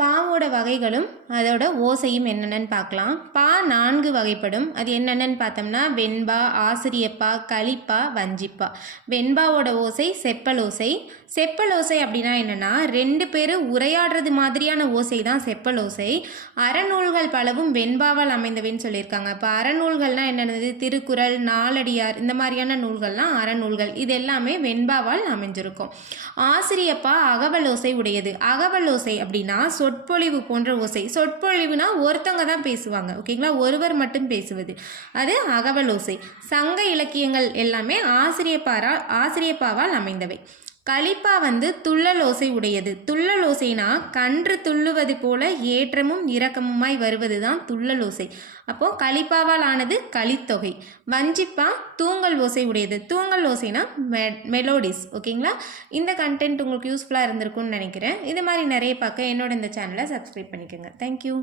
பாவோட வகைகளும் அதோட ஓசையும் என்னென்னு பார்க்கலாம். பா 4 வகைப்படும். அது என்னென்னு பார்த்தோம்னா வெண்பா, ஆசிரியப்பா, களிப்பா, வஞ்சிப்பா. வெண்பாவோட ஓசை செப்பல் ஓசை. செப்பல் ஓசை அப்படின்னா என்னென்னா 2 பேரும் உரையாடுறது மாதிரியான ஓசை தான் செப்பல் ஓசை. அறநூல்கள் பலவும் வெண்பாவால் அமைந்தவைன்னு சொல்லியிருக்காங்க. இப்போ அறநூல்கள்னால் என்னென்னது? திருக்குறள், நாலடியார், இந்த மாதிரியான நூல்கள்லாம் அறநூல்கள். இது எல்லாமே வெண்பாவால் அமைஞ்சிருக்கும். ஆசிரியப்பா அகவல் ஓசை உடையது. அகவல் ஓசை அப்படின்னா சொற்பொழிவு போன்ற ஓசை. சொற்பொழிவுனா ஒருத்தவங்க தான் பேசுவாங்க, ஓகேங்களா, ஒருவர் மட்டும் பேசுவது, அது அகவல் ஓசை. சங்க இலக்கியங்கள் எல்லாமே ஆசிரியப்பாவால் அமைந்தவை. களிப்பா துள்ளல் ஓசை உடையது. துள்ளல் ஓசைனா கன்று துள்ளுவது போல ஏற்றமும் இரக்கமுமாய் வருவது தான் துள்ளல் ஓசை. அப்போ களிப்பாவால் ஆனது களித்தொகை. வஞ்சிப்பா தூங்கல் ஓசை உடையது. தூங்கல் ஓசைனா மெலோடிஸ், ஓகேங்களா. இந்த கண்டென்ட் உங்களுக்கு யூஸ்ஃபுல்லாக இருந்திருக்கும்னு நினைக்கிறேன். இது மாதிரி நிறைய பார்க்க என்னோட இந்த சேனலை சப்ஸ்கிரைப் பண்ணிக்கோங்க. தேங்க்யூ.